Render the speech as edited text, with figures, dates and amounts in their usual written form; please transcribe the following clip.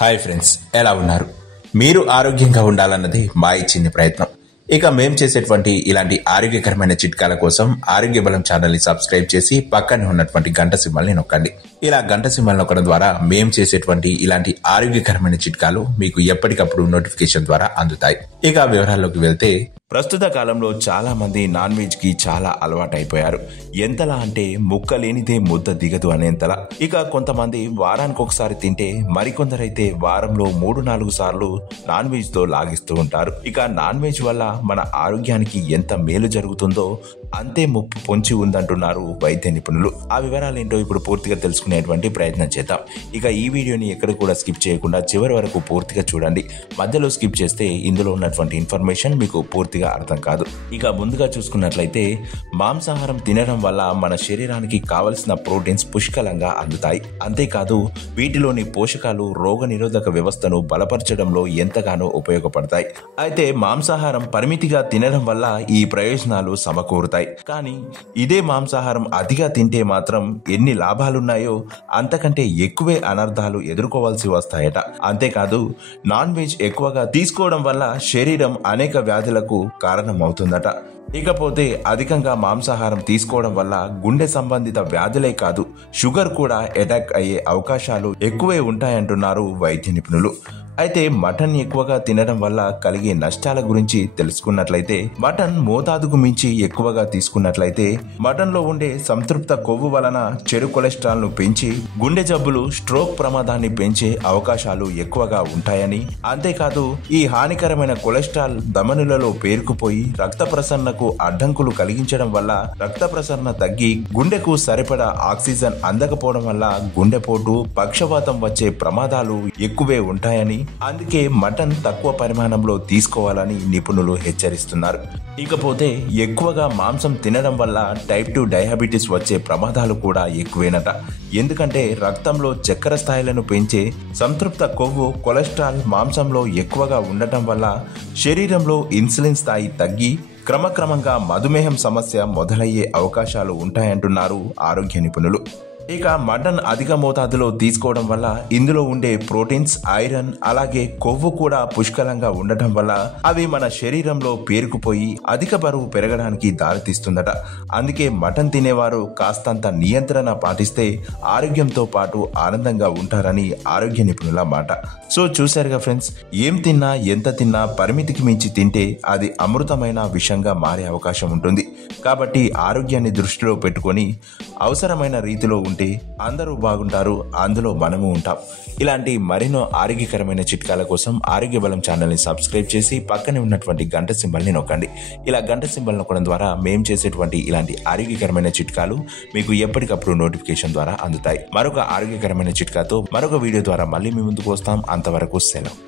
Hi friends, ఎలా ఉన్నారు? మీరు ఆరోగ్యంగా ఉండాలన్నది మా చిన్న ప్రయత్నం. ఇక మేం చేసేటువంటి ఇలాంటి ఆరోగ్యకరమైన చిట్కాల కోసం ఆరోగ్య బలం ఛానల్ ని సబ్స్క్రైబ్ చేసి పక్కనే ఉన్నటువంటి గంట సింబల్ ని నొక్కండి. ఇలా గంట సింబల్ నొక్కడం ద్వారా మేం చేసేటువంటి ఇలాంటి ఆరోగ్యకరమైన చిట్కాలు మీకు ఎప్పటికప్పుడు నోటిఫికేషన్ ద్వారా అందుతాయి. ఇక వివరాల్లోకి వెళ్తే, ప్రస్తుత కాలంలో చాలా మంది నాన్ వెజ్ కి చాలా అలవాటు అయిపోయారు. ఎంతలా అంటే ముక్క లేనిదే ముద్ద దిగదు అనేంతలా. ఇక కొంతమంది వారానికి ఒకసారి తింటే, మరికొందరైతే వారంలో 3-4 సార్లు నాన్ వెజ్ తో లాగిస్తూ ఉంటారు. ఇక నాన్ వెజ్ వల్ల మన ఆరోగ్యానికి ఎంత మేలు జరుగుతుందో అంతే ముప్పు పొంచి ఉందంటున్నారు వైద్య నిపుణులు. ఆ వివరాలేంటో ఇప్పుడు పూర్తిగా తెలుసుకునేటువంటి ప్రయత్నం చేద్దాం. ఇక ఈ వీడియోని ఎక్కడ కూడా స్కిప్ చేయకుండా చివరి వరకు పూర్తిగా చూడండి. మధ్యలో స్కిప్ చేస్తే ఇందులో ఉన్నటువంటి ఇన్ఫర్మేషన్ మీకు పూర్తిగా అర్థం కాదు. ఇక ముందుగా చూసుకున్నట్లయితే, మాంసాహారం తినడం వల్ల మన శరీరానికి కావలసిన ప్రోటీన్స్ పుష్కలంగా అందుతాయి. అంతేకాదు వీటిలోని పోషకాలు రోగ నిరోధక వ్యవస్థను బలపరచడంలో ఎంతగానో ఉపయోగపడతాయి. అయితే మాంసాహారం పరిమితిగా తినడం వల్ల ఈ ప్రయోజనాలు సమకూరుతాయి. కానీ ఇదే మాంసాహారం అతిగా తింటే మాత్రం ఎన్ని లాభాలున్నాయో అంతకంటే ఎక్కువే అనర్థాలు ఎదుర్కోవాల్సి వస్తాయట. అంతేకాదు నాన్ వెజ్ ఎక్కువగా తీసుకోవడం వల్ల శరీరం అనేక వ్యాధులకు కారణమవుతుందట. ఇకపోతే అధికంగా మాంసాహారం తీసుకోవడం వల్ల గుండె సంబంధిత వ్యాధులే కాదు, షుగర్ కూడా అటాక్ అయ్యే అవకాశాలు ఎక్కువే ఉంటాయంటున్నారు వైద్య నిపుణులు. అయితే మటన్ ఎక్కువగా తినడం వల్ల కలిగే నష్టాల గురించి తెలుసుకున్నట్లయితే, మటన్ మోతాదుకు మించి ఎక్కువగా తీసుకున్నట్లయితే మటన్ లో ఉండే సంతృప్త కొవ్వు వలన చెడు కొలెస్ట్రాల్ ను పెంచి గుండె జబ్బులు, స్ట్రోక్ ప్రమాదాన్ని పెంచే అవకాశాలు ఎక్కువగా ఉంటాయని, అంతేకాదు ఈ హానికరమైన కొలెస్ట్రాల్ ధమనులలో పేరుకుపోయి రక్త ప్రసరణకు అడ్డంకులు కలిగించడం వల్ల రక్త ప్రసరణ తగ్గి గుండెకు సరిపడా ఆక్సిజన్ అందకపోవడం వల్ల గుండెపోటు, పక్షవాతం వచ్చే ప్రమాదాలు ఎక్కువే ఉంటాయని, అందుకే మటన్ తక్కువ పరిమాణంలో తీసుకోవాలని నిపుణులు హెచ్చరిస్తున్నారు. ఇకపోతే ఎక్కువగా మాంసం తినడం వల్ల టైప్ 2 డయాబెటీస్ వచ్చే ప్రమాదాలు కూడా ఎక్కువేనట. ఎందుకంటే రక్తంలో చక్కెర స్థాయిలను పెంచే సంతృప్త కొవ్వు, కొలెస్ట్రాల్ మాంసంలో ఎక్కువగా ఉండటం వల్ల శరీరంలో ఇన్సులిన్ స్థాయి తగ్గి క్రమక్రమంగా మధుమేహం సమస్య మొదలయ్యే అవకాశాలు ఉంటాయంటున్నారు ఆరోగ్య నిపుణులు. ఇక మటన్ అధిక మోతాదులో తీసుకోవడం వల్ల ఇందులో ఉండే ప్రోటీన్స్, ఐరన్, అలాగే కొవ్వు కూడా పుష్కలంగా ఉండటం వల్ల అవి మన శరీరంలో పేరుకుపోయి అధిక బరువు పెరగడానికి దారితీస్తుందట. అందుకే మటన్ తినేవారు కాస్తంత నియంత్రణ పాటిస్తే ఆరోగ్యంతో పాటు ఆనందంగా ఉంటారని ఆరోగ్య నిపుణుల మాట. సో చూశారుగా ఫ్రెండ్స్, ఏం తిన్నా ఎంత తిన్నా పరిమితికి మించి తింటే అది అమృతమైన విషంగా మారే అవకాశం ఉంటుంది. కాబట్టి ఆరోగ్యాన్ని దృష్టిలో పెట్టుకొని అవసరమైన రీతిలో ఉంటే అందరూ బాగుంటారు, అందులో మనము ఉంటాం. ఇలాంటి మరెన్నో ఆరోగ్యకరమైన చిట్కాల కోసం ఆరోగ్య బలం ఛానల్ ని సబ్స్క్రైబ్ చేసి పక్కనే ఉన్నటువంటి గంట సింబల్ ని నొక్కండి. ఇలా గంట సింబల్ నొక్కడం ద్వారా మేము చేసేటువంటి ఇలాంటి ఆరోగ్యకరమైన చిట్కాలు మీకు ఎప్పటికప్పుడు నోటిఫికేషన్ ద్వారా అందుతాయి. మరొక ఆరోగ్యకరమైన చిట్కాతో మరొక వీడియో ద్వారా మళ్ళీ మీ ముందుకు వస్తాం. అంతవరకు సెలవు.